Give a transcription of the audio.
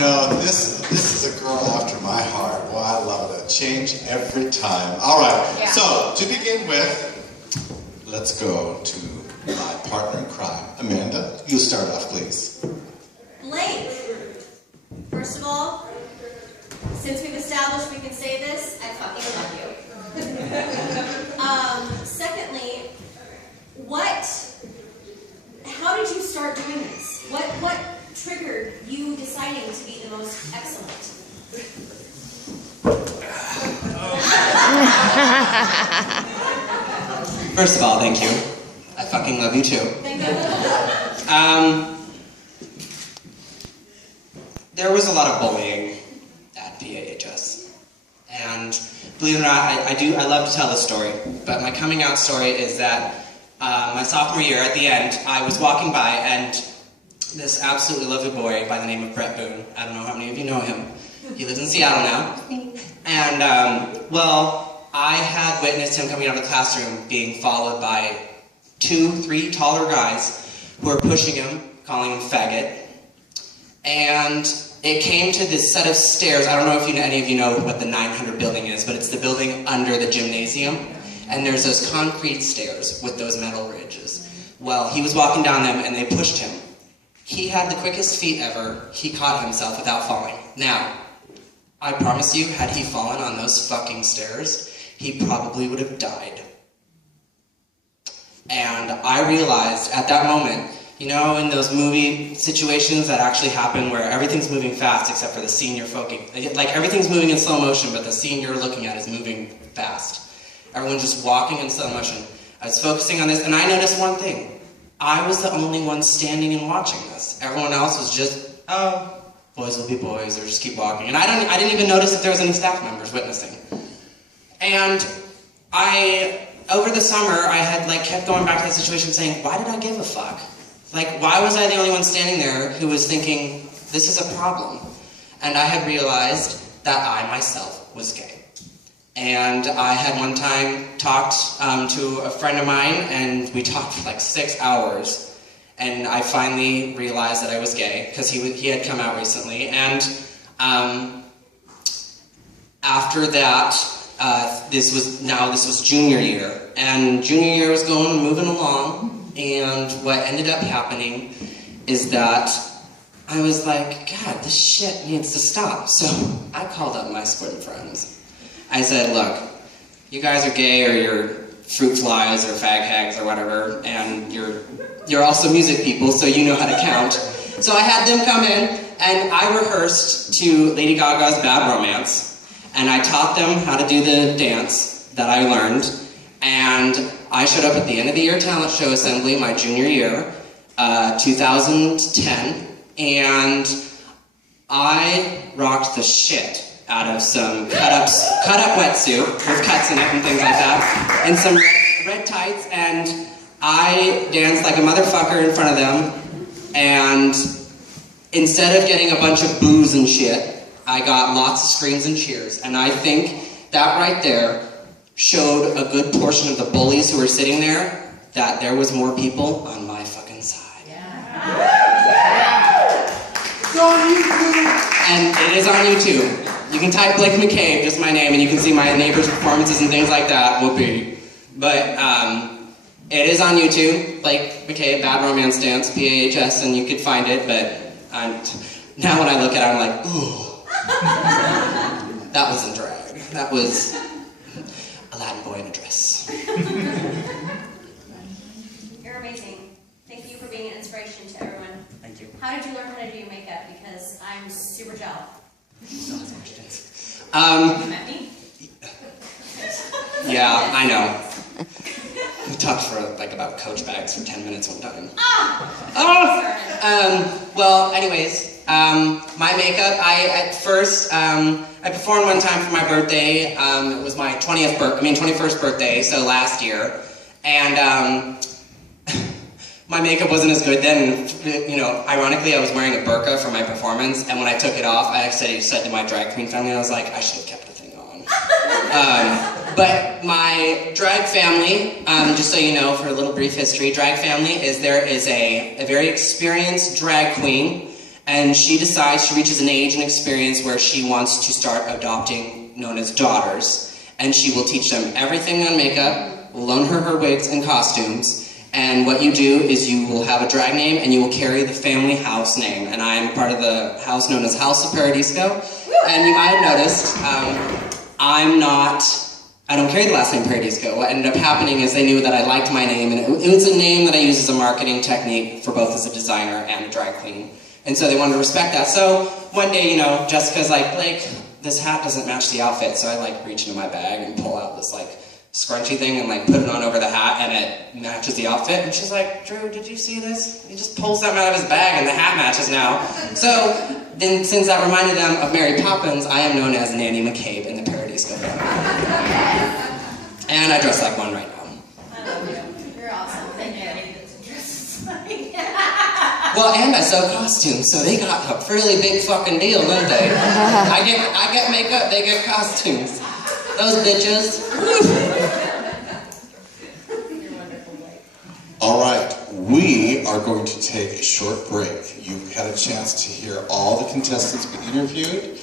know, this is a girl after my heart. Well, I love it. Change every time. All right, yeah. So to begin with, let's go to my partner in crime. Amanda, you start off, please. Blake, first of all, since we've established we can say this, I fucking love you. Secondly, how did you start doing this? What triggered you deciding to be the most excellent? First of all, thank you. I fucking love you too. Thank you. There was a lot of bullying at PAHS. And believe it or not, I love to tell this story, but my coming out story is that my sophomore year at the end, I was walking by and this absolutely lovely boy by the name of Brett Boone, I don't know how many of you know him, he lives in Seattle now, and well, I had witnessed him coming out of the classroom being followed by 2-3 taller guys who were pushing him, calling him faggot, and it came to this set of stairs. I don't know if any of you know what the 900 building is, but it's the building under the gymnasium. And there's those concrete stairs with those metal ridges. Well, he was walking down them and they pushed him. He had the quickest feet ever. He caught himself without falling. Now, I promise you, had he fallen on those fucking stairs, he probably would have died. And I realized at that moment, you know, in those movie situations that actually happen where everything's moving fast except for the scene you're focusing. Like everything's moving in slow motion, but the scene you're looking at is moving fast. Everyone's just walking in slow motion. I was focusing on this, and I noticed one thing. I was the only one standing and watching this. Everyone else was just, oh, boys will be boys, or just keep walking. And I didn't even notice if there was any staff members witnessing. And over the summer, I had kept going back to that situation saying, why did I give a fuck? Why was I the only one standing there who was thinking, this is a problem? And I had realized that I myself was gay. And I had one time talked to a friend of mine, and we talked for 6 hours. And I finally realized that I was gay, because he had come out recently. And after that, this was junior year. And junior year was moving along. And what ended up happening is that I was like, God, this shit needs to stop. So I called up my squid friends. I said, look, you guys are gay or you're fruit flies or fag hags or whatever, and you're also music people, so you know how to count. So I had them come in, and I rehearsed to Lady Gaga's Bad Romance, and I taught them how to do the dance that I learned, and I showed up at the end of the year talent show assembly, my junior year, 2010, and I rocked the shit out of some cut-up wetsuit with cuts in it and things like that, and some red tights, and I danced like a motherfucker in front of them, and instead of getting a bunch of boos and shit, I got lots of screams and cheers, and I think that right there showed a good portion of the bullies who were sitting there that there was more people on my fucking side. Yeah. It's on YouTube! And it is on YouTube. You can type Blake McCabe, just my name, and you can see my neighbors' performances and things like that. Whoopee. But it is on YouTube, Blake McCabe, Bad Romance Dance, PAHS, and you could find it, but now when I look at it, I'm like, ooh. That wasn't drag. That was a Latin boy in a dress. You're amazing. Thank you for being an inspiration to everyone. Thank you. How did you learn how to do your makeup? Because I'm super jealous. So many questions. You met me? Yeah, I know. We talked for about Coach bags for 10 minutes one time. Well, anyways, my makeup, I performed one time for my birthday. It was my 21st birthday, so last year. And my makeup wasn't as good then. You know, ironically, I was wearing a burqa for my performance, and when I took it off, I actually said to my drag queen family, I was like, I should have kept the thing on. But my drag family, just so you know, for a little brief history, drag family is there is a very experienced drag queen, And she decides, she reaches an age and experience where she wants to start adopting known as daughters. And she will teach them everything on makeup, will loan her wigs and costumes. And what you do is you will have a drag name and you will carry the family house name. And I am part of the house known as House of Paradisco. And you might have noticed, I don't carry the last name Paradisco. What ended up happening is they knew that I liked my name, and it was a name that I use as a marketing technique for both as a designer and a drag queen. And so they wanted to respect that. So one day, you know, Jessica's like, Blake, this hat doesn't match the outfit. So I like reach into my bag and pull out this like scrunchy thing and like put it on over the hat, and it matches the outfit. And she's like, Drew, did you see this? He just pulls something out of his bag and the hat matches now. So then, since that reminded them of Mary Poppins, I am known as Nanny McCabe in the Paradisco family. And I dress like one right now. I love you. You're awesome. Thank you. Well, and I sew costumes, so they got a really big fucking deal, don't they? I get makeup, they get costumes. Those bitches. All right, we are going to take a short break. You've had a chance to hear all the contestants be interviewed.